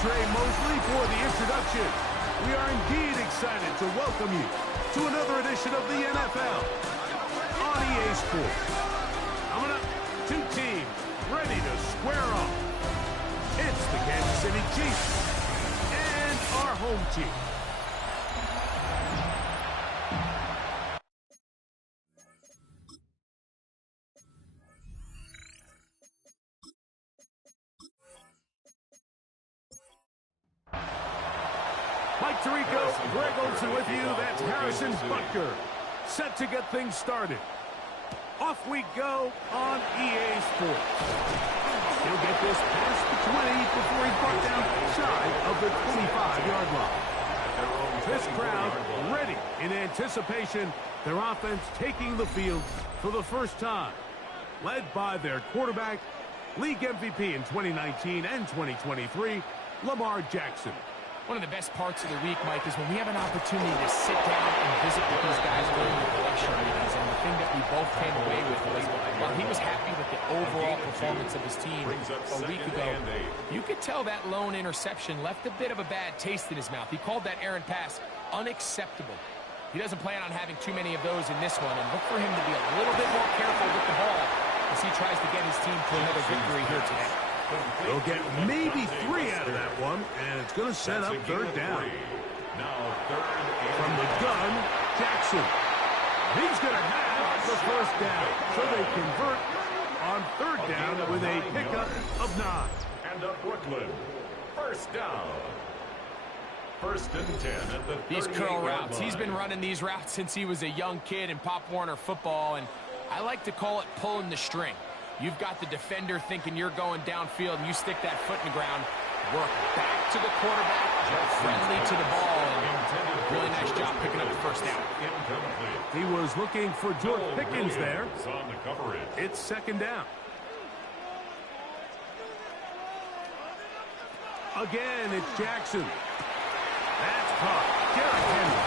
Trey Mosley for the introduction. We are indeed excited to welcome you to another edition of the NFL on EA Sports. Coming up, two teams ready to square off. It's the Kansas City Chiefs and our home team. Mike Tirico, Greg Olsen with you. That's Harrison Butker. Set to get things started. Off we go on EA Sports. He'll get this past the 20 before he's brought down shy of the 25-yard line. This crowd ready in anticipation. Their offense taking the field for the first time. Led by their quarterback, league MVP in 2019 and 2023, Lamar Jackson. One of the best parts of the week, Mike, is when we have an opportunity to sit down and visit with these guys during the collection meetings. And the thing that we both came away with was, while he was happy with the overall performance of his team a week ago, you could tell that lone interception left a bit of a bad taste in his mouth. He called that errant pass unacceptable. He doesn't plan on having too many of those in this one, and look for him to be a little bit more careful with the ball as he tries to get his team to another victory here today. They'll get maybe 3 out of that one, and it's going to set up third down. From the gun, Jackson. He's going to have the first down, so they convert on third down with a pickup of 9. And up Brooklyn, first down. First and 10 at the 38-yard line. These curl routes, he's been running these routes since he was a young kid in Pop Warner football, and I like to call it pulling the string. You've got the defender thinking you're going downfield, and you stick that foot in the ground, work back to the quarterback, friendly to the ball, and really nice job picking up the first down. He was looking for George Pickens there. It's second down. Again, it's Jackson. That's caught. Derrick Henry.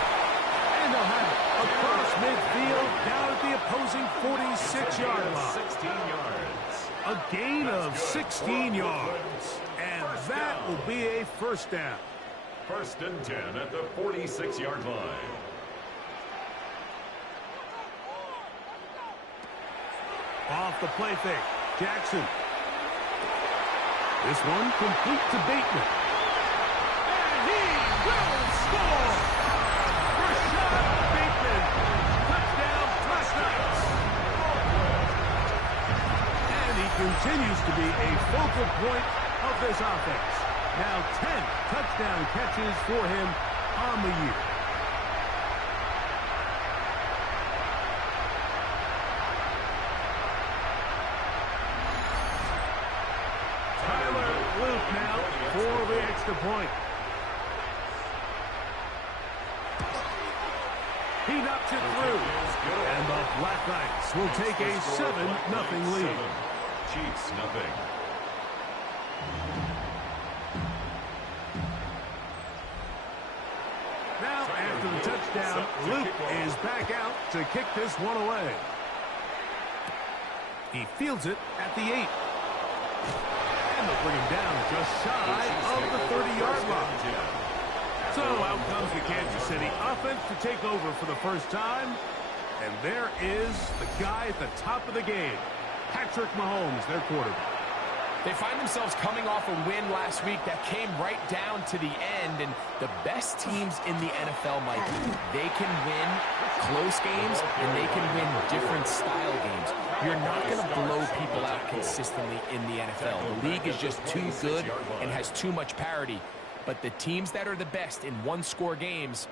And they'll have it across midfield, down at the opposing 46-yard line. 16 yards. A gain of 16 yards. And that will be a first down. First and 10 at the 46-yard line. Off the play fake. Jackson. This one complete to Bateman. And he will score! Rashad Bateman. Touchdown, Plus Knights. And he continues to be a focal point of this offense. Now 10 touchdown catches for him on the year. Now for the extra point. He knocks it through. And the Black Knights will take a 7-0 lead. Chiefs nothing. Now, after the touchdown, Luke is back out to kick this one away. He fields it at the 8. And they'll bring him down just shy of the 30-yard line. So out comes the Kansas City offense to take over for the first time. And there is the guy at the top of the game, Patrick Mahomes, their quarterback. They find themselves coming off a win last week that came right down to the end, and the best teams in the NFL, Mike, they can win close games and they can win different style games. You're not going to blow people out consistently in the NFL. The league is just too good and has too much parity, but the teams that are the best in one-score games,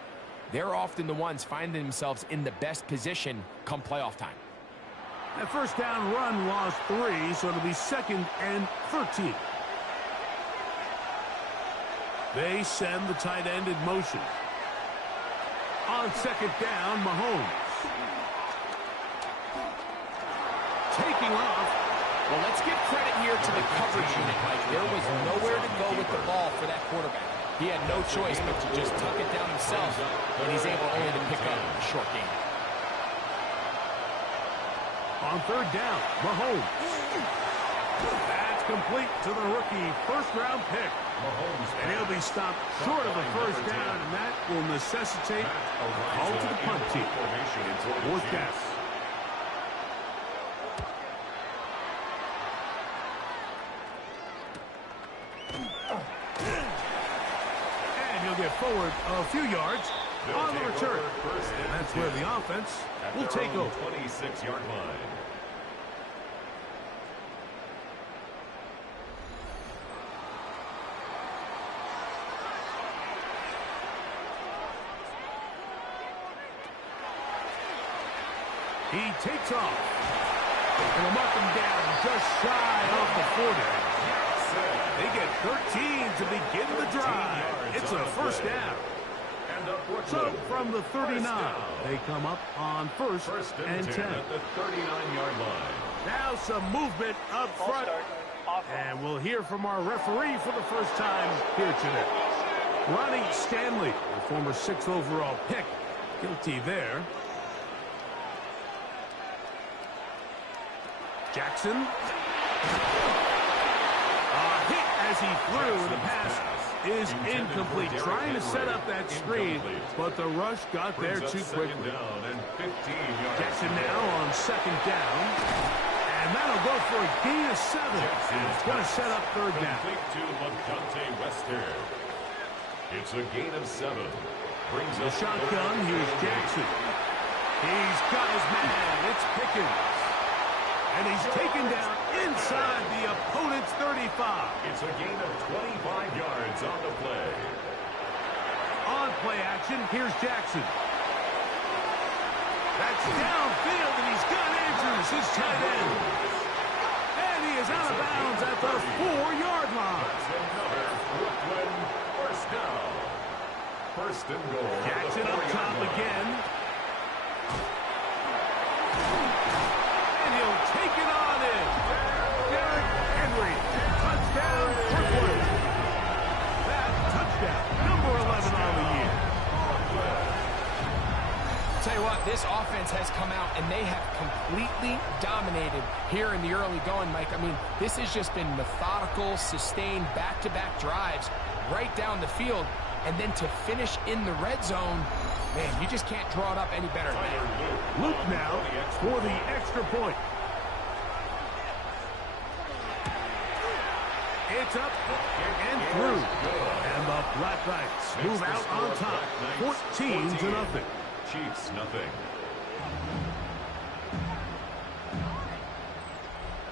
they're often the ones finding themselves in the best position come playoff time. That first down run lost 3, so it'll be 2nd and 13. They send the tight end in motion. On 2nd down, Mahomes. Taking off. Well, let's give credit here to the coverage unit, Mike. There was nowhere to go with the ball for that quarterback. He had no choice but to just tuck it down himself, and he's able only to pick up a short gain. On 3rd down, Mahomes. That's complete to the rookie first-round pick, And he'll be stopped short of a first down, and that will necessitate a call to the punt team. Fourth down. And he'll get forward a few yards on the return. And that's where the offense will take over. 26-yard line. He takes off. And they'll mark him down just shy of the 40. They get 13 to begin the drive. It's a first down. So from the 39, they come up on first and 10. At the 39-yard line. Now some movement up front. And we'll hear from our referee for the first time here today. Ronnie Stanley, the former 6th overall pick, guilty there. Jackson. Hit as he threw. The pass is incomplete. Trying to set up that screen, but the rush got there too quickly. Jackson now on second down. And that'll go for a gain of 7. It's going to set up third down. To LaDonte Wester. It's a gain of 7. Brings the shotgun. Here's Jackson. He's got his man. It's Pickens. And he's taken down inside the opponent's 35. It's a gain of 25 yards on the play. On play action, here's Jackson. That's downfield, and he's got Andrews, his tight end. And he is out of bounds at the 4-yard line. That's another Brooklyn first down. First and goal. Jackson up top again. And he'll take it on in. Derrick Henry. Touchdown, Brooklyn. That touchdown, number 11 on the year. Tell you what, this offense has come out and they have completely dominated here in the early going, Mike. I mean, this has just been methodical, sustained, back-to-back drives right down the field. And then to finish in the red zone, man, you just can't draw it up any better than that. Luke now for the extra point. It's up and through. And the Black Knights move out on top, 14-0. Chiefs, nothing.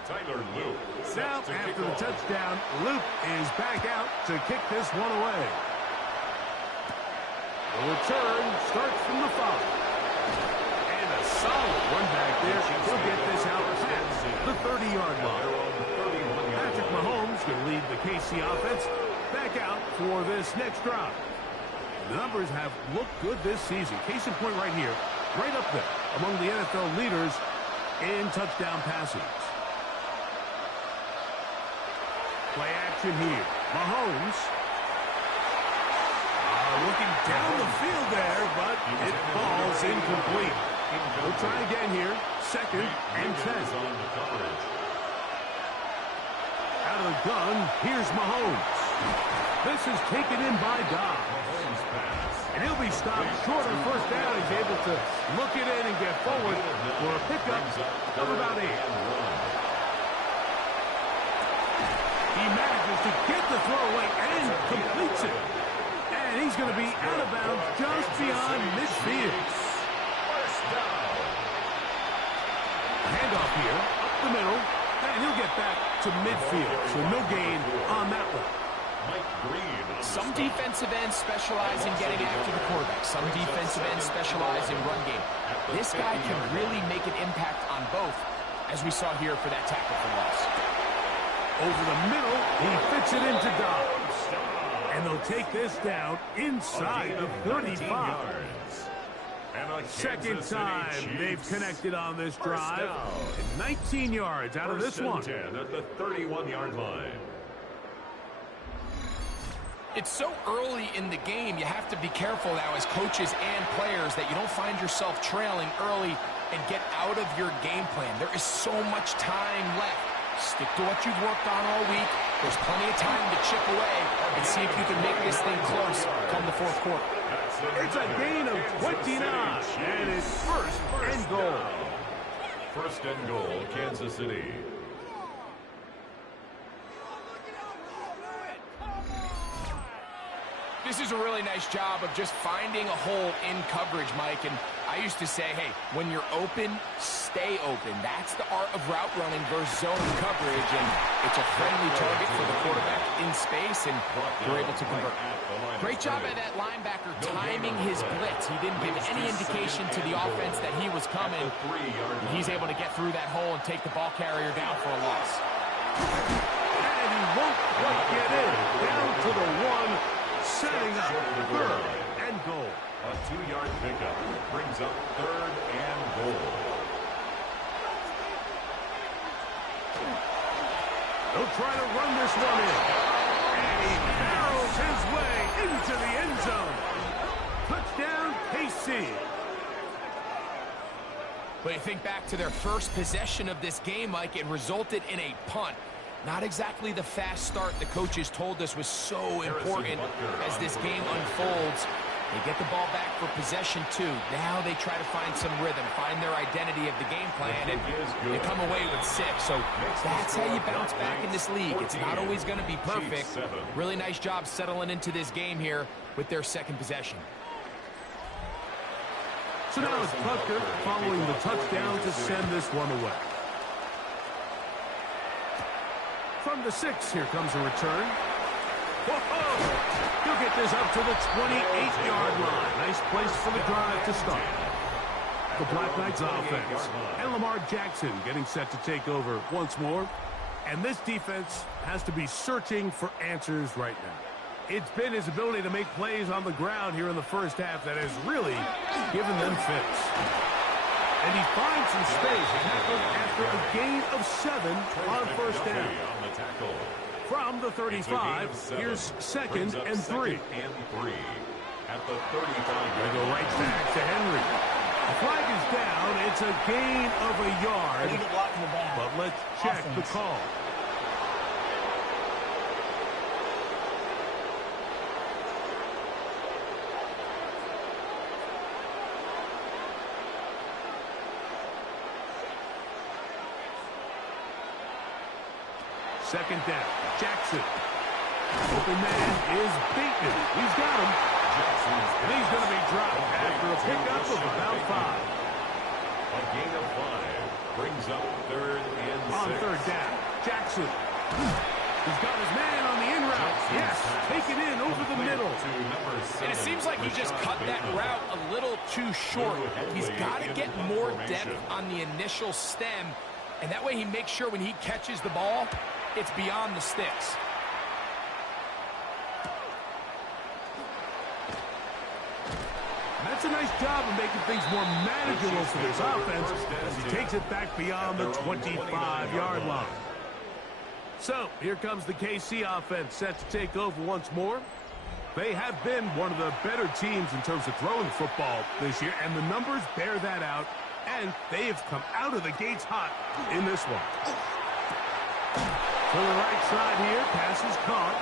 Tyler Luke. Now, after the touchdown, Luke is back out to kick this one away. The return starts from the 5. And a solid run back there. He'll get this out past the 30-yard line. Patrick Mahomes going to lead the KC offense back out for this next drive. The numbers have looked good this season. Case in point right here, right up there among the NFL leaders in touchdown passes. Play action here. Mahomes looking down the field there, but it falls incomplete. We'll try again here. Second and 10. Out of the gun, here's Mahomes. This is taken in by Dobbs. And he'll be stopped short of first down. He's able to look it in and get forward for a pickup of about 8. He manages to get the throw away and completes it. And he's going to be out of bounds just beyond midfield. Handoff here, up the middle, and he'll get back to midfield. So no gain on that one. Some defensive ends specialize in getting after the quarterback. Some defensive ends specialize in run game. This guy can really make an impact on both, as we saw here for that tackle for loss. Over the middle, he fits it into Dobbs. And they'll take this down inside the 35. Second time they've connected on this drive. 19 yards out of this one. 10 at the 31-yard line. It's so early in the game, you have to be careful now as coaches and players that you don't find yourself trailing early and get out of your game plan. There is so much time left Stick to what you've worked on all week. There's plenty of time to chip away and see if you can make this thing close come the fourth quarter. It's a gain of 29, and it's first and goal. First and goal, Kansas City. This is a really nice job of just finding a hole in coverage, Mike. And I used to say, hey, when you're open, stay open. That's the art of route running versus zone coverage. And it's a friendly target for the quarterback in space, and we're able to convert. Great job by that linebacker timing his blitz. He didn't give any indication to the offense that he was coming. He's able to get through that hole and take the ball carrier down for a loss. And he won't quite get in. Down to the one. Setting up third and goal. A 2-yard pickup brings up third and goal. They'll try to run this one in. And he barrels his way into the end zone. Touchdown, KC. But you think back to their first possession of this game, Mike, it resulted in a punt. Not exactly the fast start the coaches told us was so important as this game unfolds. They get the ball back for possession 2. Now they try to find some rhythm, find their identity of the game plan, and they come away with 6. So that's how you bounce back in this league. It's not always going to be perfect. Really nice job settling into this game here with their second possession. So now it's Butker following the touchdown to send this one away. From the 6, here comes a return. Whoa! He'll get this up to the 28-yard line. Nice place for the drive to start. The Black Knights offense. And Lamar Jackson getting set to take over once more. And this defense has to be searching for answers right now. It's been his ability to make plays on the ground here in the first half that has really given them fits. And he finds some space, tackled after a gain of 7 on first down. From the 35, here's second and 3. At the 35. They go right back to Henry. The flag is down. It's a gain of a yard. But let's check the call. Second down. Jackson. Open man is Bateman. He's got him. And he's going to be dropped after a pickup of about 5. A gain of 5 brings up third and 6. On third down, Jackson. He's got his man on the in route. Yes, take it in over the middle. And it seems like he just cut that route a little too short. He's got to get more depth on the initial stem, and that way he makes sure when he catches the ball, it's beyond the sticks. That's a nice job of making things more manageable for this offense as he takes it back beyond the 25-yard line. So, here comes the KC offense set to take over once more. They have been one of the better teams in terms of throwing football this year, and the numbers bear that out, and they have come out of the gates hot in this one. To the right side here, pass is caught.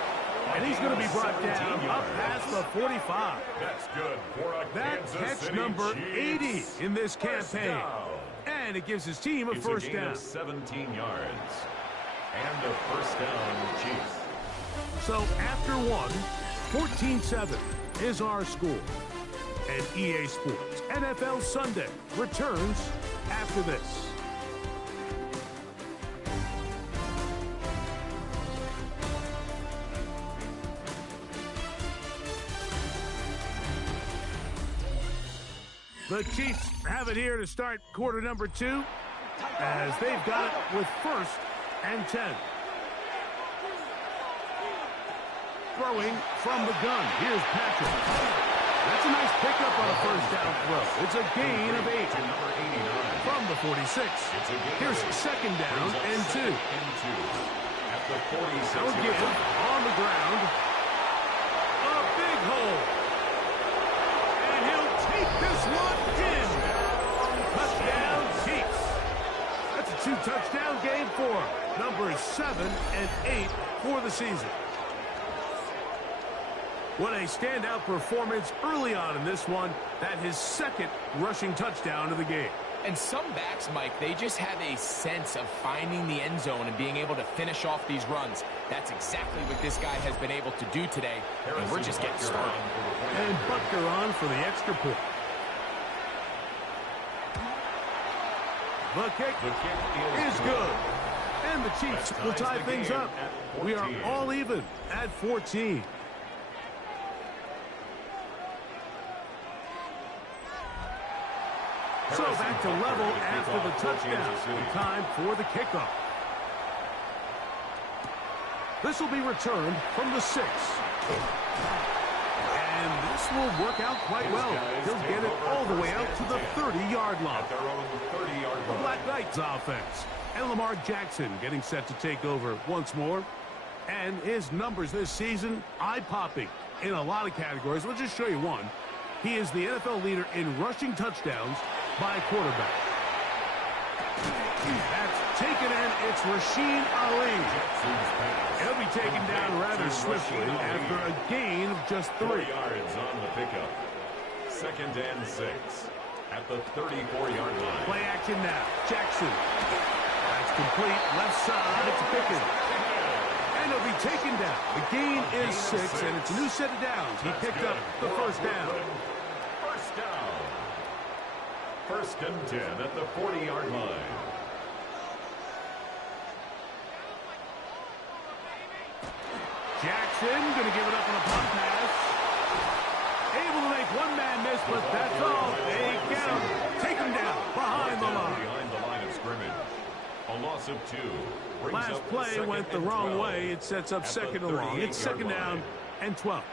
And he's going to be brought down up past the 45. That's good for a That catch City number Chiefs. 80 in this campaign. And it gives his team a first down. Of 17 yards. And a first down, Chiefs. So after one, 14-7 is our score. And EA Sports NFL Sunday returns after this. The Chiefs have it here to start quarter number 2 as they've got it with first and 10. Throwing from the gun. Here's Patrick. That's a nice pickup on a first down throw. It's a gain of 8. From the 46. Here's second down and 2. At the 46. Now Gibbon on the ground. A big hole. And he'll take this one in. Touchdown Chiefs. That's a 2-touchdown game for him. numbers 7 and 8 for the season. What a standout performance early on in this one. That his second rushing touchdown of the game. And some backs, Mike, they just have a sense of finding the end zone and being able to finish off these runs. That's exactly what this guy has been able to do today, and we're just getting started. And Butker on for the extra point. The kick is good. And the Chiefs will tie things up. We are all even at 14. So back to level after the touchdown. Time for the kickoff. This will be returned from the 6. And this will work out quite well. He'll get it all the way out to the 30-yard line. The Black Knights offense. And Lamar Jackson getting set to take over once more. And his numbers this season, eye-popping in a lot of categories. We'll just show you one. He is the NFL leader in rushing touchdowns by quarterback. That's taken in. It's Rasheen Ali. He'll be taken down rather swiftly after a gain of just 3. 3 yards on the pickup. 2nd and 6 at the 34-yard line. Play action now. Jackson. That's complete. Left side. It's Pickens. And he'll be taken down. The gain is 6, and it's a new set of downs. He picked up the first down. First down. 1st and 10 at the 40-yard line. Jackson going to give it up on a punt pass. Able to make one man miss, but that's all. They get him. Take him down behind the line. Behind the line of scrimmage. A loss of 2. Last play went the wrong way. It sets up 2nd and long. It's 2nd down and 12.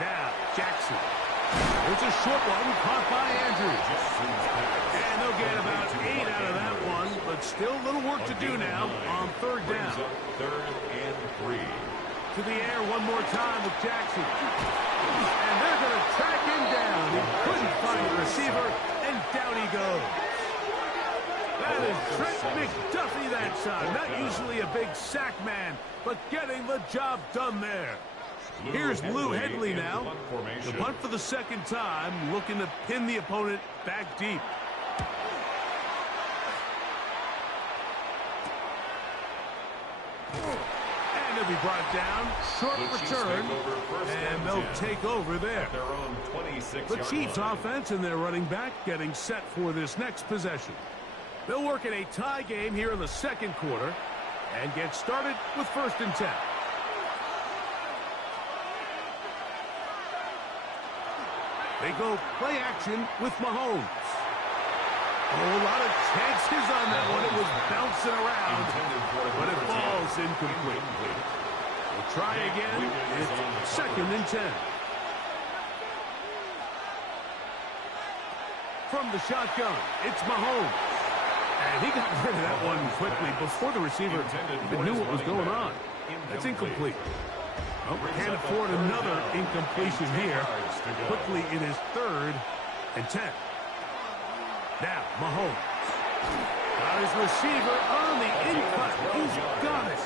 Now, Jackson. It's a short one caught by Andrews. And they'll get about 8 out of that one, but still a little work to do now on 3rd down. 3rd and 3. To the air one more time with Jackson. And they're going to track him down. He couldn't find the receiver, and down he goes. That is Trent McDuffie that time. Not usually a big sack man, but getting the job done there. Here's Lou Hedley now. The punt for the 2nd time, looking to pin the opponent back deep. And he'll be brought down. Short return. And they'll take over there. The Chiefs offense and their running back getting set for this next possession. They'll work in a tie game here in the 2nd quarter and get started with 1st and 10. They go play action with Mahomes. A lot of chances on that one. It was bouncing around, but it falls incomplete. We'll try again. It's 2nd and 10. From the shotgun, it's Mahomes. And he got rid of that one quickly before the receiver even knew what was going on. That's incomplete. Oh, can't afford another incompletion here. Quickly, it is 3rd and 10. Now, Mahomes. Got his receiver on the in-cut. He's got it.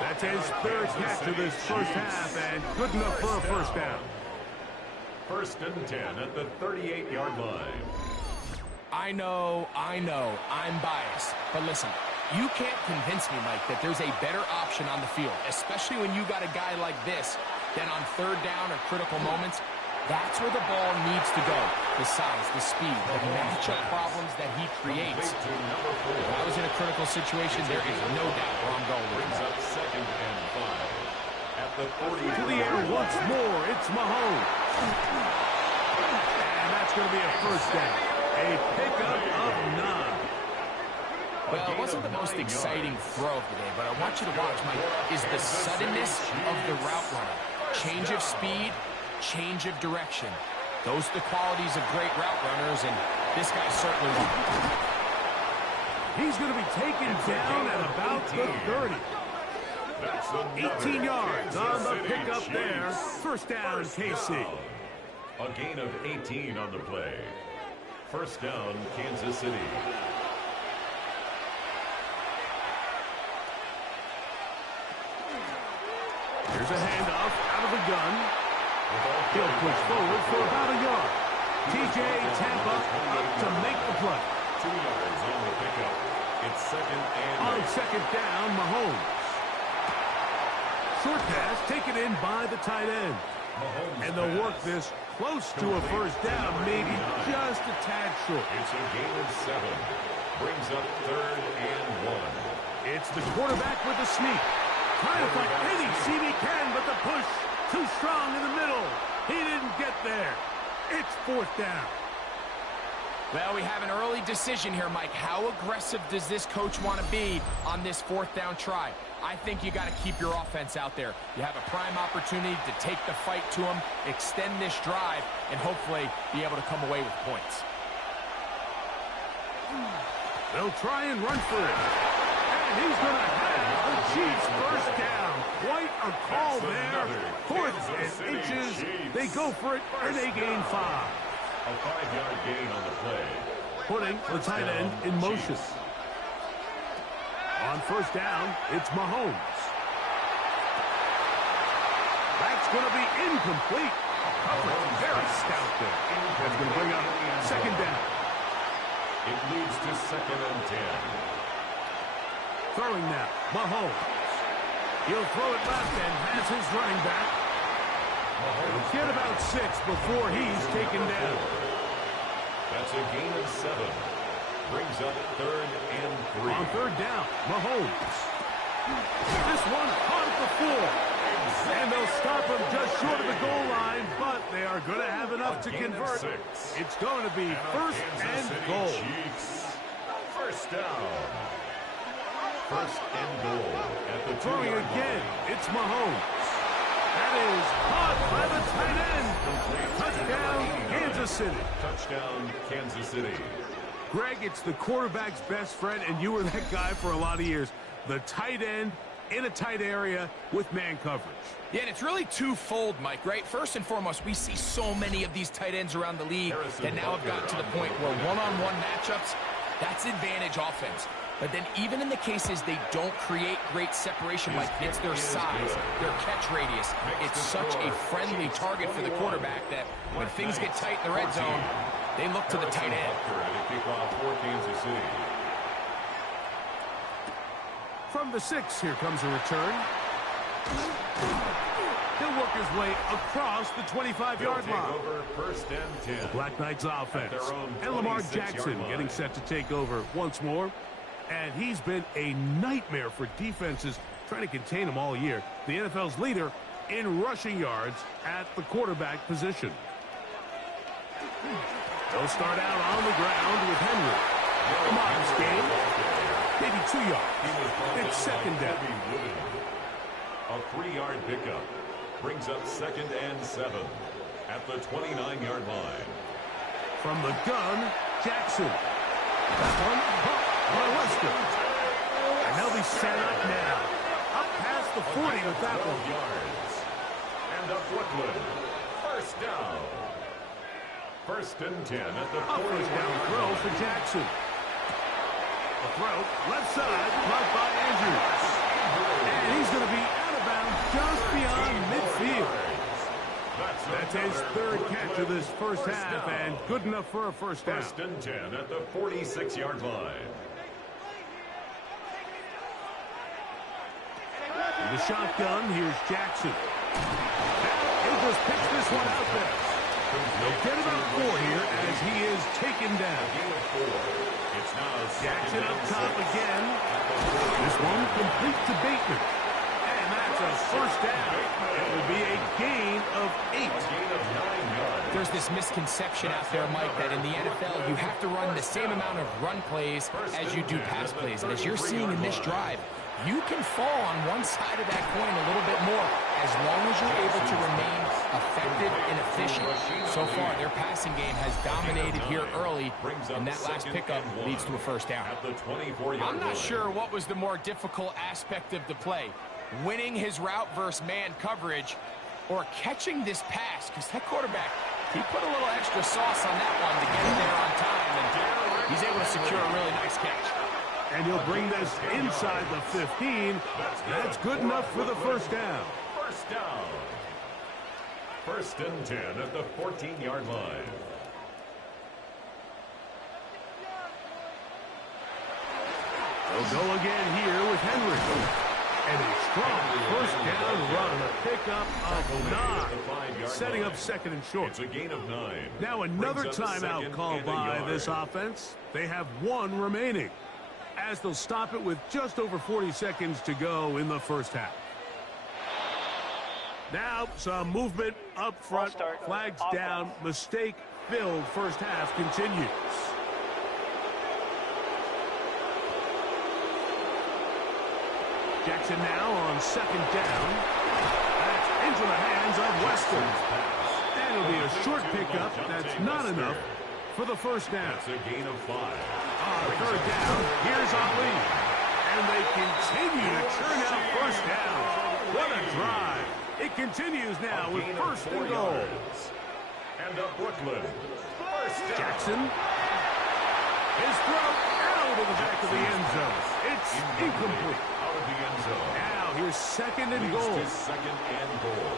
That's his 3rd catch of this 1st half, and good enough for a 1st down. 1st and 10 at the 38-yard line. I know, I'm biased. But listen, you can't convince me, Mike, that there's a better option on the field, especially when you got a guy like this, then on 3rd down or critical moments, that's where the ball needs to go. The size, the speed, the matchup problems that he creates. If I was in a critical situation, there is no doubt where I'm going with Brings up 2nd and 5 at the 40. To the air once more, it's Mahomes. And that's going to be a 1st down. A pickup of 9. Well, it wasn't the most exciting throw of the day, but I want you to watch, Mike, is the suddenness of the route runner. Change of speed, change of direction. Those are the qualities of great route runners, and this guy certainly won. He's going to be taken down at about the 30. 18 yards on the pickup there. 1st down, KC. A gain of 18 on the play. 1st down, Kansas City. Here's a handoff out of the gun. He'll push forward for about a yard. TJ Tampa up to make the play. 2 yards on the pickup. It's second and On second down, Mahomes. Short pass taken in by the tight end. And they'll work this close to a first down, maybe just a tad short. It's a gain of 7. Brings up third and 1. It's the quarterback with the sneak. Trying to find any seam he can, but the push too strong in the middle. He didn't get there. It's fourth down. Well, we have an early decision here, Mike. How aggressive does this coach want to be on this fourth down try? I think you got to keep your offense out there. You have a prime opportunity to take the fight to him, extend this drive, and hopefully be able to come away with points. They'll try and run for it. And he's going to have the Chiefs first down. Quite a call there. Fourth and inches. They go for it, and they gain 5. A 5-yard gain on the play. Putting the tight end in motion. On first down, it's Mahomes. That's going to be incomplete. Coverage very stout there. That's going to bring up second down. It leads to second and 10. Throwing now, Mahomes. He'll throw it left and has his running back. He'll get about 6 before he's taken down. That's a gain of 7. Brings up third and 3. On third down, Mahomes. This one caught at the 4. And they'll stop him just short of the goal line, but they are going to have enough to convert. It's going to be first and goal. First down. First and goal at the 2-yard Throwing line. again, it's Mahomes. That is caught by the tight end. Touchdown, Kansas City. Touchdown, Kansas City. Greg, it's the quarterback's best friend, and you were that guy for a lot of years. The tight end in a tight area with man coverage. Yeah, and it's really twofold, Mike, right? First and foremost, we see so many of these tight ends around the league that now have gotten to the point where one-on-one matchups, that's advantage offense. But then even in the cases they don't create great separation, like it's their size, their catch radius, it's such a friendly target for the quarterback that when things get tight in the red zone, they look to the tight end. From the 6, here comes a return. He'll work his way across the 25-yard line. First and 10. Black Knights offense. And Lamar Jackson getting set to take over once more. And he's been a nightmare for defenses trying to contain him all year. The NFL's leader in rushing yards at the quarterback position. They'll start out on the ground with Henry. A modest game. Maybe 2 yards. It's second down. A 3-yard pickup. Brings up second and 7 at the 29-yard line. From the gun, Jackson. That one caught by Lester. And they'll be set up now. Up past the 40 with that one. Yards. And up Brooklyn. First down. First and 10 at the 40. First down throw for Jackson. A throw, left side, caught by Andrews. And he's going to be out of bounds just beyond midfield. That's his third catch of this first half, and good enough for a first down. First and 10 at the 46-yard line. In the shotgun, here's Jackson. Now he'll just pitch this one out there. They'll get about 4 here as he is taken down. It's now Jackson up top again. This one complete to Bateman. And that's a first down. It will be a gain of 8. gain of 9 yards. There's this misconception out there, Mike, that in the NFL you have to run the same amount of run plays as you do pass plays. And as you're seeing in this drive, you can fall on one side of that coin a little bit more as long as you're able to remain effective and efficient. So far, their passing game has dominated here early, and that last pickup leads to a first down. At the 24-yard I'm not line. sure what was the more difficult aspect of the play, winning his route versus man coverage or catching this pass, because that quarterback, he put a little extra sauce on that one to get it there on time, and he's able to secure a really nice catch. And he'll bring this inside the 15. That's good enough for the first down. First down. First and 10 at the 14-yard line. They'll go again here with Henry. And a strong first down run, a pickup of 9, setting up second and short. It's a gain of 9. Now another timeout called by this offense. They have 1 remaining, as they'll stop it with just over 40 seconds to go in the first half. Now some movement up front, flags down, mistake-filled first half continues. Jackson now on second down. That's into the hands of Weston. And it'll be a short pickup. That's not enough for the first down. That's a gain of 5. On third down, here's Ali. And they continue to turn out first down. What a drive. It continues now with first and goal. And a Brooklyn. First down. Jackson. His throw out of the back of the end zone. It's incomplete. Out of the end zone. Now here's second and goal. Second and goal.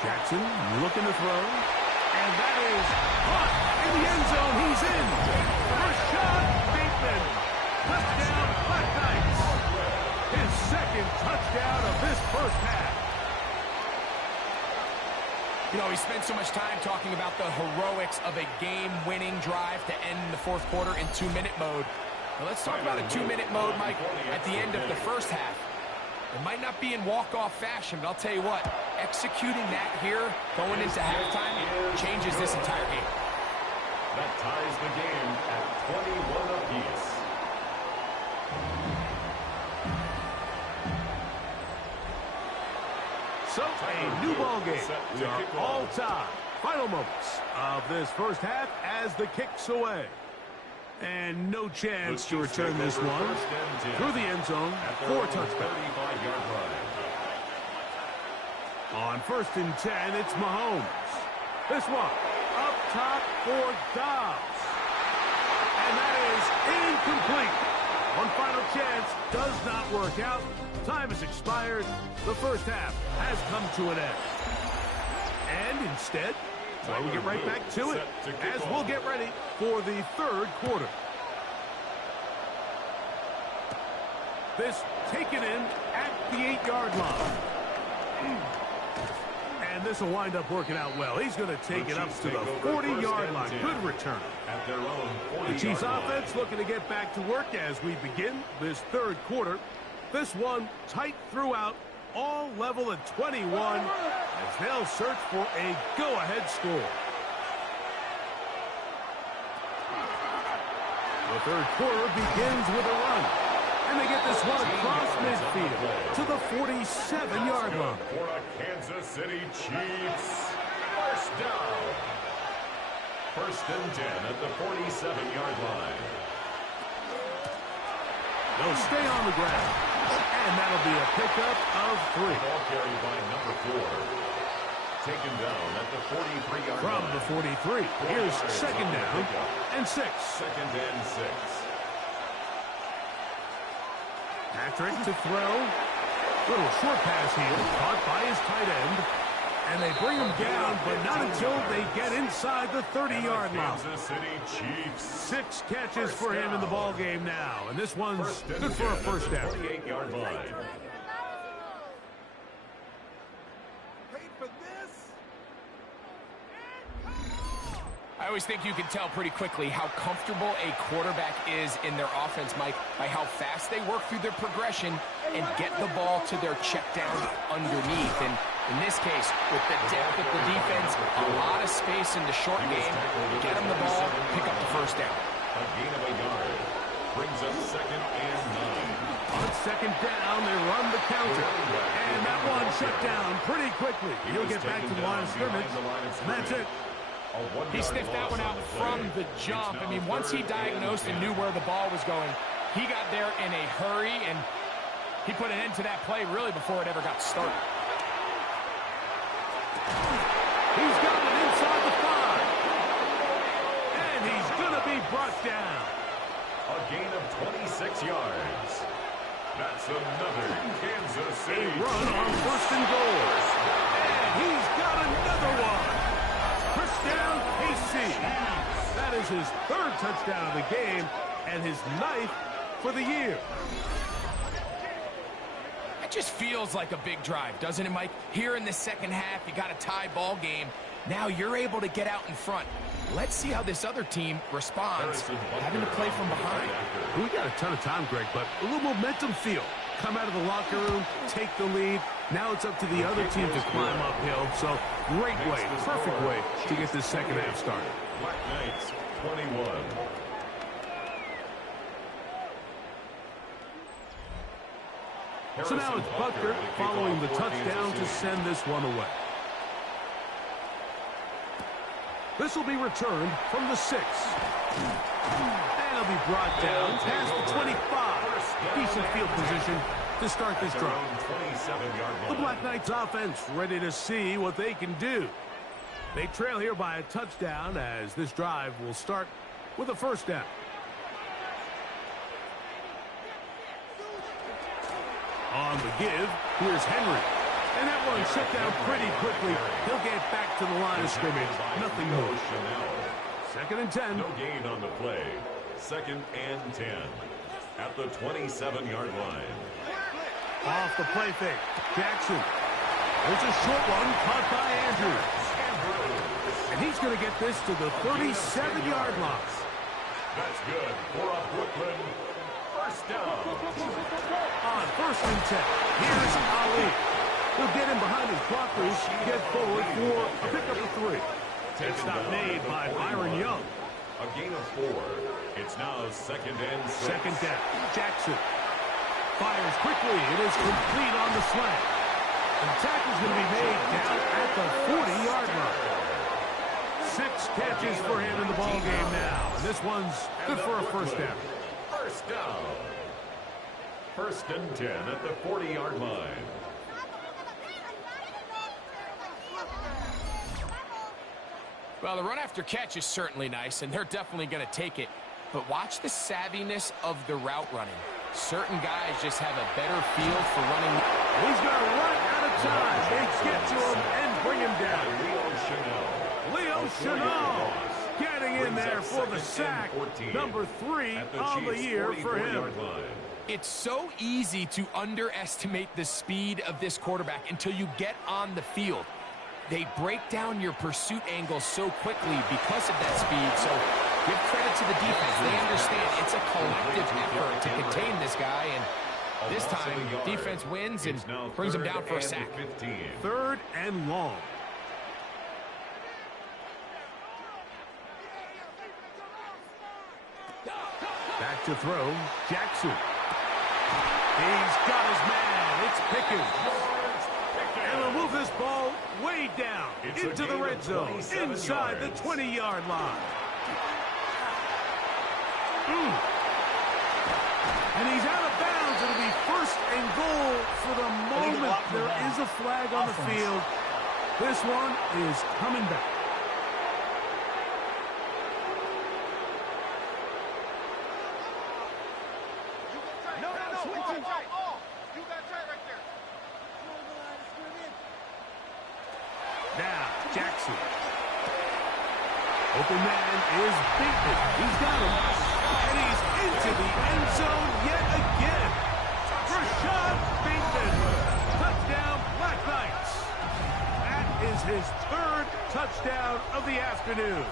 Jackson looking to throw. And that is caught in the end zone. He's in. Rashad Bateman. Touchdown, Black Knights. His second touchdown of this first half. You know, we spent so much time talking about the heroics of a game-winning drive to end the fourth quarter in 2-minute mode. Now let's talk about a 2-minute mode, Mike, at the end of the first half. It might not be in walk-off fashion, but I'll tell you what, executing that here, going into halftime, changes this entire game. That ties the game at 21 apiece. So, a new ball game. We are all tied. Final moments of this first half as the kick's away. And no chance to return this one through the end zone for a touchback. On first and 10, it's Mahomes. This one up top for Dobbs. And that is incomplete. One final chance does not work out. Time has expired. The first half has come to an end. And instead, well, we'll get right back to it as we'll get ready for the third quarter. This taken in at the 8-yard line. And this will wind up working out well. He's going to take it up to the 40-yard line. Good return. At their own the Chiefs offense looking to get back to work as we begin this third quarter. This one tight throughout, all level at 21 as they'll search for a go-ahead score. The third quarter begins with a run. And they get this one across midfield to the 47-yard line. For the Kansas City Chiefs. First down. First and 10 at the 47-yard line. They'll stay on the ground. And that'll be a pickup of 3. Ball carried by number 4. Taken down at the 43-yard line. From the 43. Here's second down and 6. Second and 6. Patrick to throw. Little short pass here. Caught by his tight end. And they bring him down, but not until they get inside the 30-yard line. Kansas City Chiefs. 6 catches for him in the ball game now. And this one's good for a first down. 48-yard line. I always think you can tell pretty quickly how comfortable a quarterback is in their offense, Mike, by how fast they work through their progression and get the ball to their check down underneath. And in this case, with the depth of the defense, a lot of space in the short game, get them the ball, pick up the first down. A gain of a yard. Brings up second and 9. On second down, they run the counter. And that one shut down pretty quickly. He'll get back to the line of scrimmage. And that's it. He sniffed that one out from the jump. I mean, once he diagnosed and knew where the ball was going, he got there in a hurry, and he put an end to that play really before it ever got started. He's got it inside the 5. And he's going to be brought down. A gain of 26 yards. That's another Kansas City. A run on first and goal. And he's got another one. Touchdown, KC. That is his third touchdown of the game and his 9th for the year. It just feels like a big drive, doesn't it, Mike? Here in the second half, you got a tie ball game. Now you're able to get out in front. Let's see how this other team responds, having to play from behind. We got a ton of time, Greg, but a little momentum feel. Come out of the locker room, take the lead. Now it's up to the other team to climb uphill. So great way, perfect way to get this second half started. Black Knights 21. So now it's Butker following the touchdown to send this one away. This will be returned from the 6. And it'll be brought down past the 25. Decent field position to start this drive. The Black Knights offense ready to see what they can do. They trail here by a touchdown as this drive will start with a first down. On the give, here's Henry. And that one shut down pretty quickly. He'll get back to the line of scrimmage. Nothing more. Second and 10. No gain on the play. Second and 10. At the 27-yard line. Off the play fake. Jackson. There's a short one caught by Andrews. And he's going to get this to the 37-yard line. That's good for a Brooklyn first down. On first and 10, here's Ali. He'll get him behind his blockers, get forward for a pickup of 3. It's stop made by Byron Young. A gain of 4. It's now second and 6. Second down. Jackson fires quickly. It is complete on the slant. The tackle's going to be made down at the 40-yard line. 6 catches for him in the ball game now. And this one's good for a first down. First down. First and 10 at the 40-yard line. Well, the run after catch is certainly nice, and they're definitely going to take it. But watch the savviness of the route running. Certain guys just have a better feel for running. He's going to run out of time. They get to him and bring him down. Leo Chenal getting in there for the sack. Number 3 on the year for him. It's so easy to underestimate the speed of this quarterback until you get on the field. They break down your pursuit angles so quickly because of that speed. So give credit to the defense. They understand it's a collective effort to contain this guy. And this time, defense wins and brings him down for a sack. 3rd and long. Back to throw. Jackson. He's got his man. It's Pickens. And will move this ball way down into the red zone, inside the 20-yard line. And he's out of bounds. It'll be first and goal for the moment. There is a flag on the field. This one is coming back. Now, Jackson. Open man is Bateman. He's got him. And he's into the end zone yet again. Rashad Bateman. Touchdown, Black Knights. That is his 3rd touchdown of the afternoon.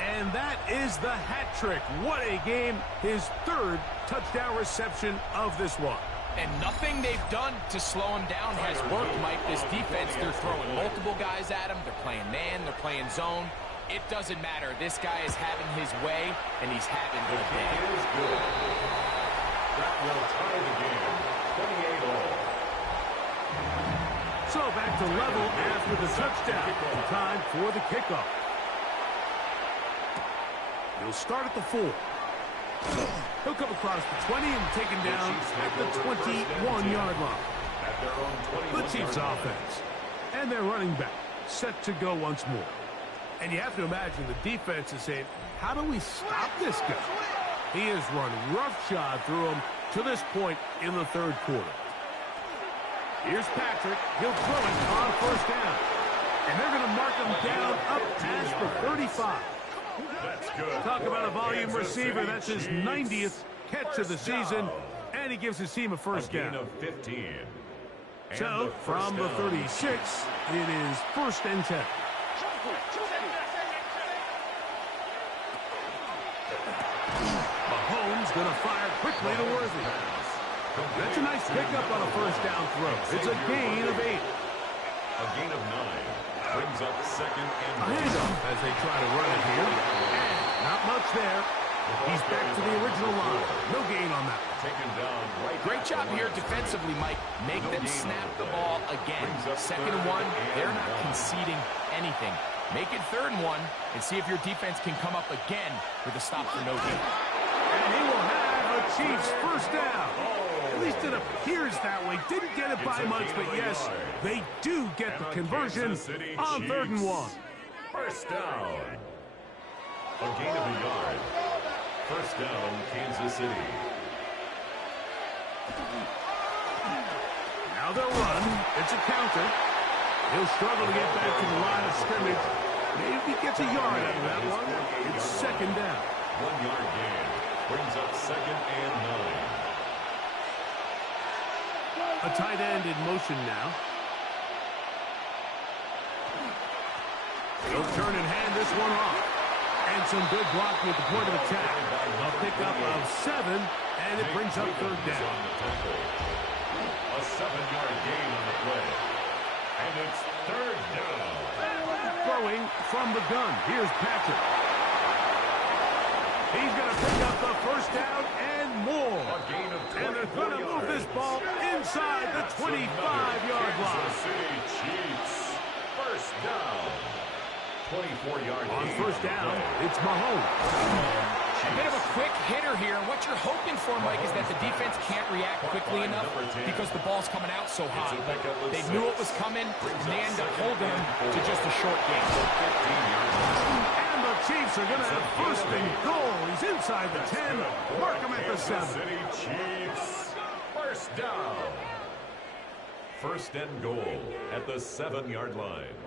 And that is the hat trick. What a game. His 3rd touchdown reception of this one. And nothing they've done to slow him down has worked, Mike. This defense, they're throwing multiple guys at him. They're playing man. They're playing zone. It doesn't matter. This guy is having his way, and he's having a day. Is good. That will tie the game. 28 all. So back to level after the touchdown. Time for the kickoff. He'll start at the 4. He'll come across the 20 and taken down at the 21-yard line. The Chiefs offense. And their running back set to go once more. And you have to imagine the defense is saying, how do we stop this guy? He has run roughshod through him to this point in the third quarter. Here's Patrick. He'll throw it on first down. And they're going to mark him down up past the 35. That's good. Talk about a volume receiver. That's his 90th catch of the season. And he gives his team a first down. Of 15. So, from the 36, it is first and 10. Mahomes going to fire quickly to Worthy. That's a nice pickup on a first down throw. It's a gain of 8. A gain of 9. Brings up second and a handoff as they try to run it here. And not much there. He's back to the original line. No gain on that. Taken down right. Great job here defensively, Mike. Make them snap the ball again. Second and 1, they're not conceding anything. Make it third and 1 and see if your defense can come up again with a stop for no gain. And he will have a Chiefs first down. At least it appears that way. Didn't get it by much, but yes, they do get the conversion on third and 1. First down. A gain of a yard. First down, Kansas City. Now they'll run. It's a counter. He'll struggle to get back to the line of scrimmage. Maybe gets a yard out of that one. It's second down. 1 yard gain. Brings up second and 9. A tight end in motion now. He'll turn and hand this one off. And some good blocking at the point of attack. A pickup of 7, and it brings up third down. A 7-yard gain on the play. And it's third down. Throwing from the gun. Here's Patrick. He's going to pick up the first down and more. And they're going to move this ball inside the 25-yard line. Kansas City Chiefs. First down. 24-yard on first down, it's Mahomes. A bit of a quick hitter here, and what you're hoping for, Mike, is that the defense can't react quickly enough because the ball's coming out so high. They knew it was coming, and they end up holding him to just a short gain. And the Chiefs are going to have first and goal. He's inside the 10. Mark him at the 7. City Chiefs. First down. First and goal at the 7-yard line.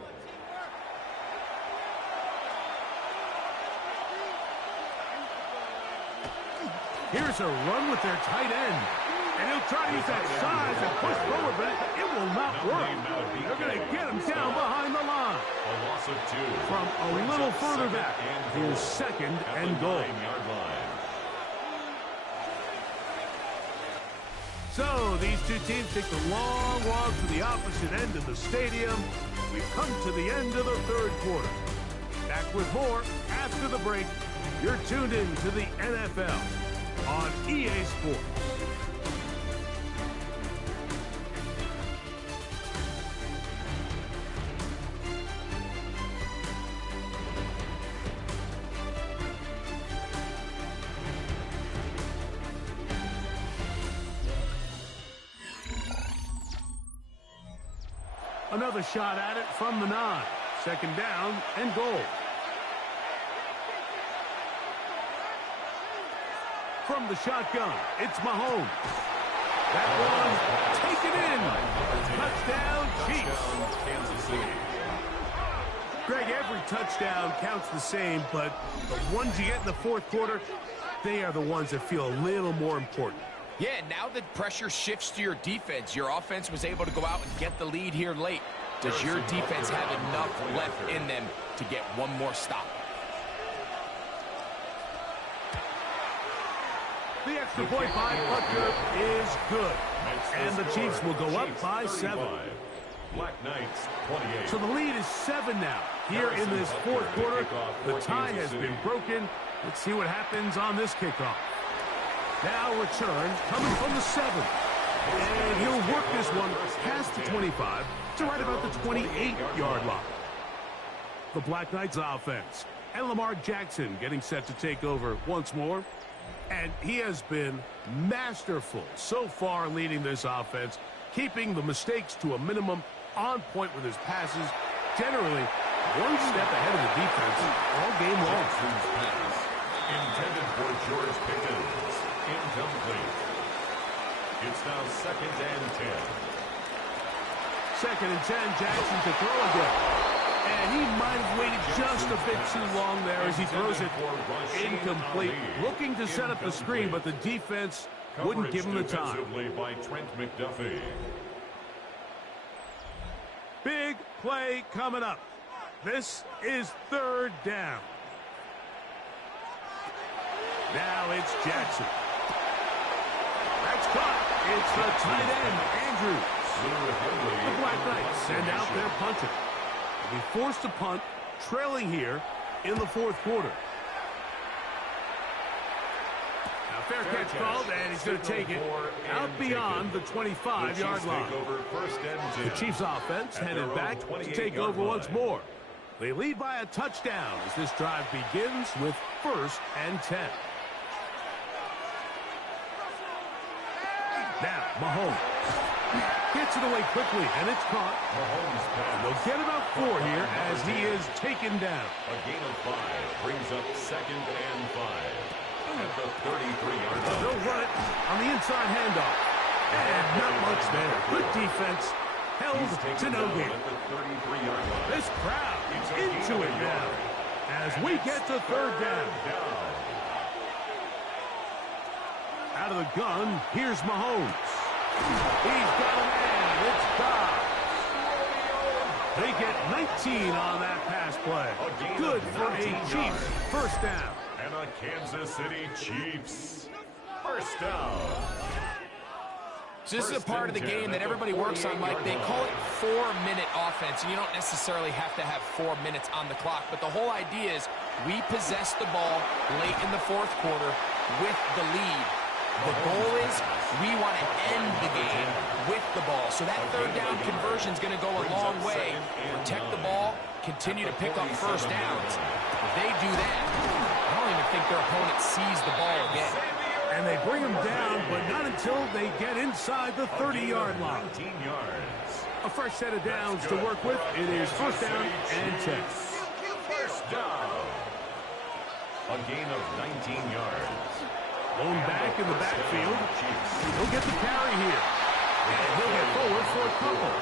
Here's a run with their tight end. And he'll try to use that size and push forward, but it will not work. They're going to get him down behind the line. A loss of 2. From a little further back, here's second and goal. So these two teams take the long walk to the opposite end of the stadium. We've come to the end of the third quarter. Back with more after the break. You're tuned in to the NFL on EA Sports. Another shot at it from the 9. Second down and goal. From the shotgun, it's Mahomes. That one taken in. Touchdown, Chiefs. Kansas City. Greg, every touchdown counts the same, but the ones you get in the fourth quarter, they are the ones that feel a little more important. Yeah, now that pressure shifts to your defense, your offense was able to go out and get the lead here late. Does your defense have enough left in them to get one more stop? The extra point by Butker is good. And the Chiefs will go up by 7. Black Knights 28. So the lead is 7 now. Here in this fourth quarter, the tie has been broken. Let's see what happens on this kickoff. Now return coming from the 7. And he'll work this one past the 25 to right about the 28-yard line. The Black Knights offense. And Lamar Jackson getting set to take over once more. And he has been masterful so far leading this offense, keeping the mistakes to a minimum, on point with his passes, generally one step ahead of the defense all game long. Intended for George Pickens. Incomplete. It's now 2nd and 10. 2nd and 10, Jackson to throw again. And he might have waited just a bit too long there as he throws it incomplete. Looking to set up the screen, but the defense wouldn't give him the time. By Trent McDuffie. Big play coming up. This is 3rd down. Now it's Jackson. That's caught. It's the tight end, Andrews. The Black Knights send out their punter. They'll be forced to punt, trailing here in the 4th quarter. Now fair catch called, and he's going to take it out beyond the 25-yard line. The Chiefs offense headed back to take over once more. They lead by a touchdown as this drive begins with 1st and 10. Now, Mahomes gets it away quickly, and it's caught. And they'll get about 4 here as he is taken down. A gain of 5 brings up 2nd and 5 at the 33-yard line. They'll run it on the inside handoff. And not much there. Good defense. Held to no gain. This crowd is into it now as we get to 3rd down. Out of the gun, here's Mahomes. He's got a man. It's Dobbs. They get 19 on that pass play. Good for a Chiefs 1st down. And a Kansas City Chiefs 1st down. So this is a part of the game that everybody works on, Mike. They call it 4-minute offense, and you don't necessarily have to have 4 minutes on the clock. But the whole idea is we possess the ball late in the 4th quarter with the lead. The goal is we want to end the game with the ball. So that 3rd down conversion is going to go a long way. Protect the ball, continue to pick up 1st downs. If they do that, I don't even think their opponent sees the ball again. And they bring him down, but not until they get inside the 30-yard line. A fresh set of downs to work with. It is 1st down and 10. 1st down. A gain of 19 yards. Lone back in the backfield. He'll get the carry here. And he'll get forward for a couple.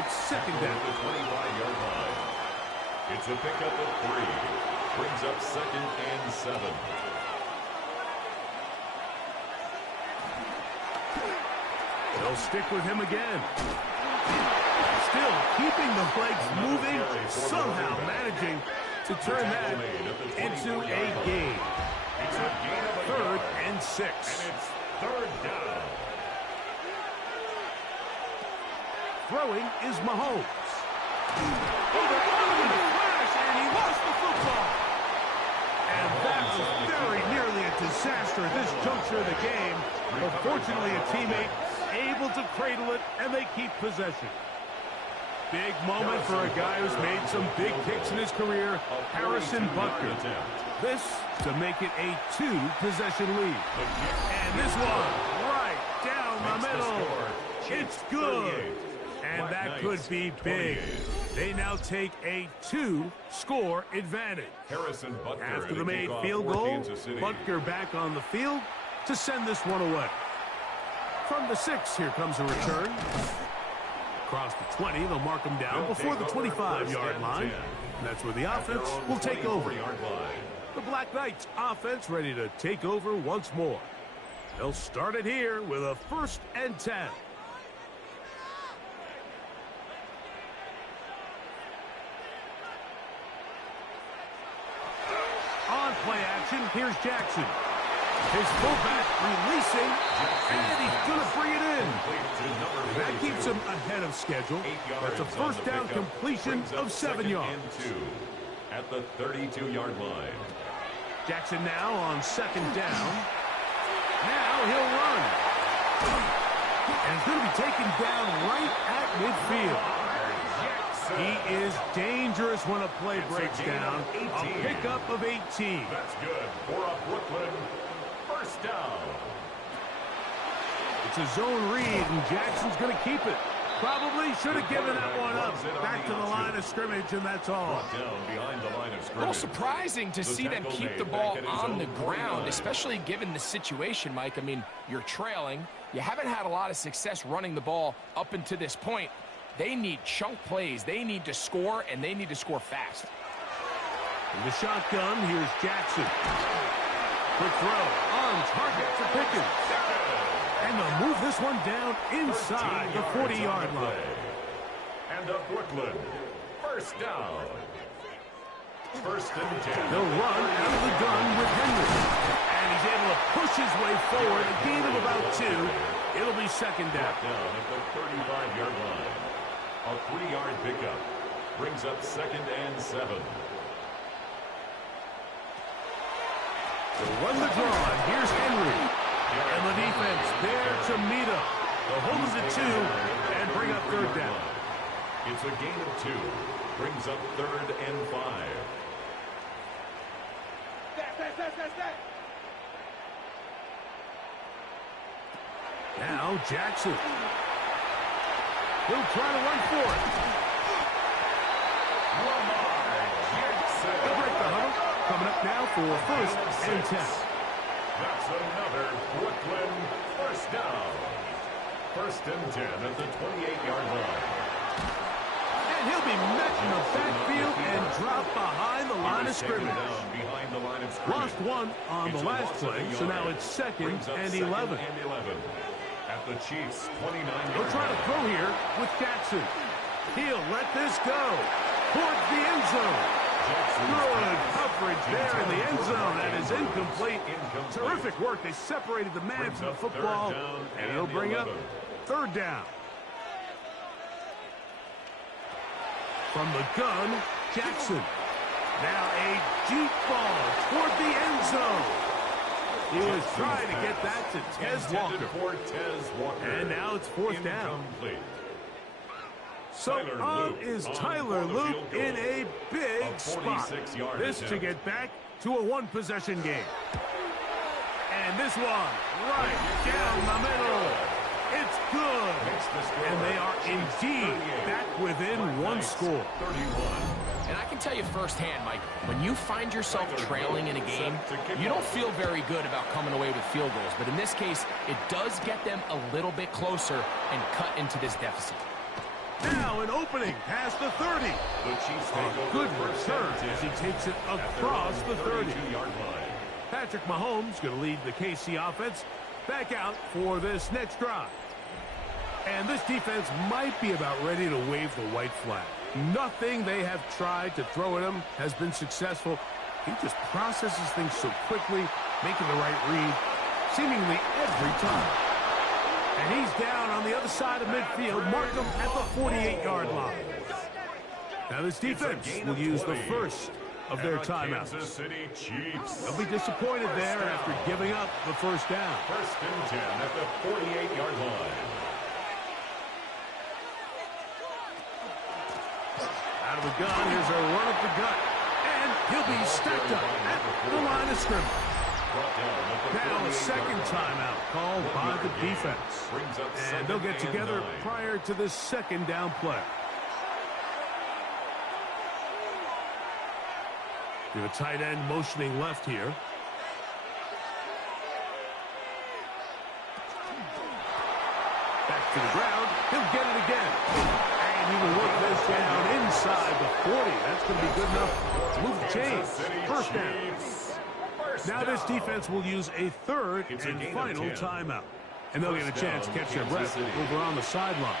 It's 2nd down. The 25-yard line. It's a pickup of 3. Brings up 2nd and 7. They'll stick with him again. Still keeping the legs moving, somehow managing to turn that into a gain. It's a gain of 3rd and 6. And it's 3rd down. Throwing is Mahomes. Over the flash, and he lost the football. And that was very nearly a disaster at this juncture of the game. But fortunately, a teammate able to cradle it, and they keep possession. Big moment for a guy who's made some big kicks in his career, Harrison Butker. This to make it a 2-possession lead. And this one right down the middle. It's good. And that could be big. They now take a 2-score advantage. Harrison Butker After the made field goal, Butker back on the field to send this one away. From the 6, here comes a return. Across the 20, they'll mark him down before the 25-yard line. And that's where the offense will take over. The Black Knights offense ready to take over once more. They'll start it here with a 1st and 10. On play action, here's Jackson. His fullback releasing, and he's going to bring it in. That keeps him ahead of schedule. That's a 1st down completion of 7 yards. At the 32-yard line. Jackson now on 2nd down. Now he'll run. And he's going to be taken down right at midfield. He is dangerous when a play breaks down. A pickup of 18. That's good for a Brooklyn 1st down. It's a zone read, and Jackson's going to keep it. Probably should have given that one up. Back to the line of scrimmage, and that's all. Down behind the line of A little scrimmage. surprising to see them keep the ball on the ground, especially given the situation, Mike. I mean, you're trailing. You haven't had a lot of success running the ball up until this point. They need chunk plays. They need to score, and they need to score fast. In the shotgun, here's Jackson. Quick throw. On target for Pickens. And they'll move this one down inside the 40-yard line. And a Brooklyn first down. First and 10. They'll run out of the gun with Henry. And he's able to push his way forward. A gain of about 2. It'll be second down. Down at the 35-yard line. A 3-yard pickup brings up second and 7. They'll run the draw. Here's Henry. And the defense there to meet him. They'll hold him to 2 and bring up third down. It's a gain of 2. Brings up third and 5. Now Jackson. He'll try to run for it. They'll break the huddle. Coming up now for first and 10. That's another Brooklyn first down. First and 10 at the 28-yard line. And he'll be met in the backfield and dropped behind the line of scrimmage. Behind the line of scrimmage. Lost one on the last play, so now it's second and 11. At the Chiefs' 29-yard He'll try to throw here with Jackson. He'll let this go towards the end zone. Good coverage there in the end zone. That is incomplete. Terrific work. They separated the man from the football, and it'll bring up third down. From the gun, Jackson. Now a deep ball toward the end zone. He was trying to get that to Tez Walker. And now it's fourth down. So on is Tyler Luke in a big spot. This to get back to a one-possession game. And this one right down the middle. It's good. And they are indeed back within one score. And I can tell you firsthand, Mike, when you find yourself trailing in a game, you don't feel very good about coming away with field goals. But in this case, it does get them a little bit closer and cut into this deficit. Now an opening past the 30. A good return as he takes it across the 30. Patrick Mahomes going to lead the KC offense back out for this next drive. And this defense might be about ready to wave the white flag. Nothing they have tried to throw at him has been successful. He just processes things so quickly, making the right read, seemingly every time. And he's down on the other side of midfield. Mark him at the 48-yard line. Now this defense will use the first of their timeouts. They'll be disappointed there after giving up the first down. First and 10 at the 48-yard line. Out of the gun, here's a run at the gut. And he'll be stacked up at the line of scrimmage. Now a second timeout called by the defense. And they'll get together prior to this second down play. We have a tight end motioning left here. Back to the ground. He'll get it again. And he will work this down inside the 40. That's going to be good enough to move the chains. First down. Now this defense will use a third and final timeout. And they'll get a chance to catch their breath over on the sideline.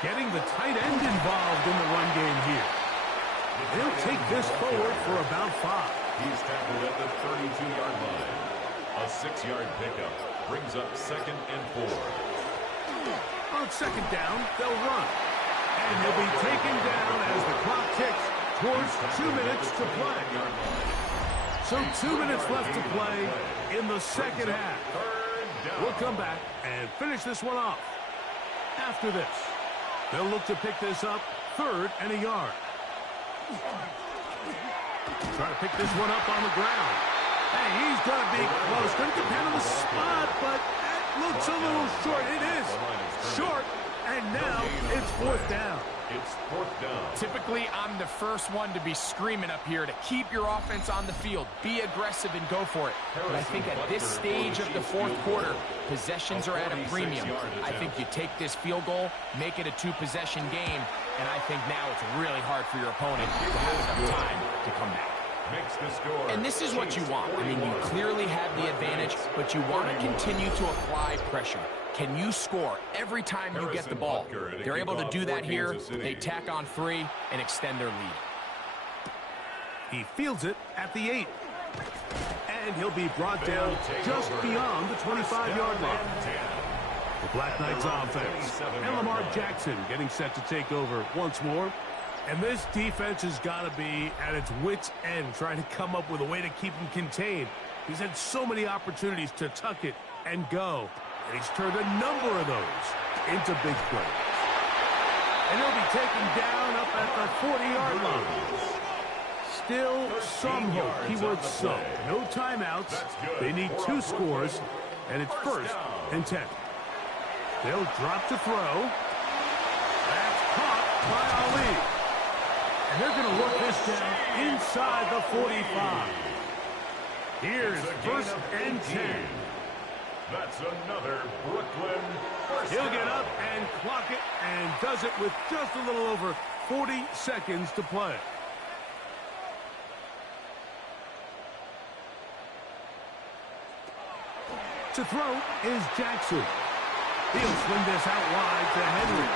Getting the tight end involved in the run game here. They'll take this forward for about 5. He's tackled at the 32-yard line. A 6-yard pickup brings up second and 4. On second down, they'll run. And he'll be taken down as the clock ticks towards 2 minutes to play. So 2 minutes left to play in the second half. We'll come back and finish this one off. After this, they'll look to pick this up third and a yard. Try to pick this one up on the ground. Hey, he's going to be close. Going to depend on the spot, but that looks a little short. It is short, and now it's fourth down. It's fourth down. Typically, I'm the first one to be screaming up here to keep your offense on the field. Be aggressive and go for it. But I think at this stage of the fourth quarter, possessions are at a premium. I think you take this field goal, make it a two-possession game, and I think now it's really hard for your opponent to have enough time to come back. Makes the score. And this is what you want. I mean, you clearly have the advantage, but you want to continue to apply pressure. Can you score every time you get the ball? They're able to do that here. They tack on 3 and extend their lead. He fields it at the 8. And he'll be brought down just beyond the 25-yard line. The Black Knights offense. And Lamar Jackson getting set to take over once more. And this defense has got to be at its wits' end, trying to come up with a way to keep him contained. He's had so many opportunities to tuck it and go. And he's turned a number of those into big plays. And he'll be taken down up at the 40-yard line. Still some hope. Keyword some. No timeouts. They need 2 scores, and it's first and 10. They'll drop to throw. That's caught by Ali. And they're going to work this down inside the 45. Here's first and 10. That's another Brooklyn first He'll down. get up and clock it, and does it with just a little over 40 seconds to play. To throw is Jackson. He'll swing this out wide to Henry.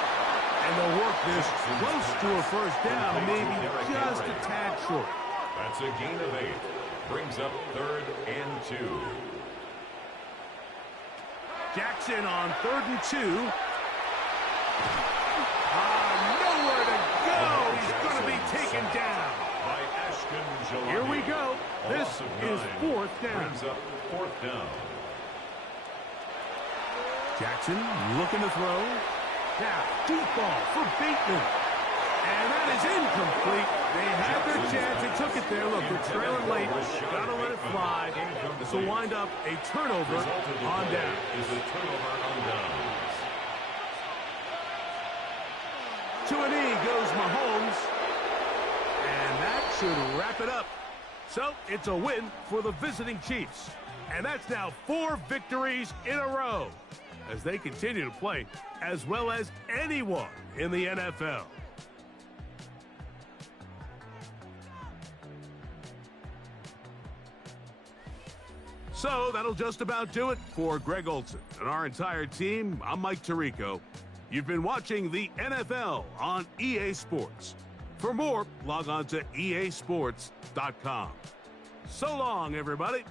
And they'll work this close to a first down, maybe just a tad short. That's a gain of 8. Brings up 3rd and 2. Jackson on 3rd and 2. Nowhere to go. He's going to be taken down. By Ashton Jelani. Here we go. This is 4th down. Brings up 4th down. Jackson looking to throw. Now, deep ball for Bateman. And that is incomplete. They had their chance. They took it there. Look, they're trailing late. Got to let it fly. This will wind up a turnover on down. Is a turnover on downs. To an E goes Mahomes. And that should wrap it up. So, it's a win for the visiting Chiefs. And that's now 4 victories in a row as they continue to play as well as anyone in the NFL. So that'll just about do it for Greg Olsen and our entire team. I'm Mike Tirico. You've been watching the NFL on EA Sports. For more, log on to easports.com. So long, everybody.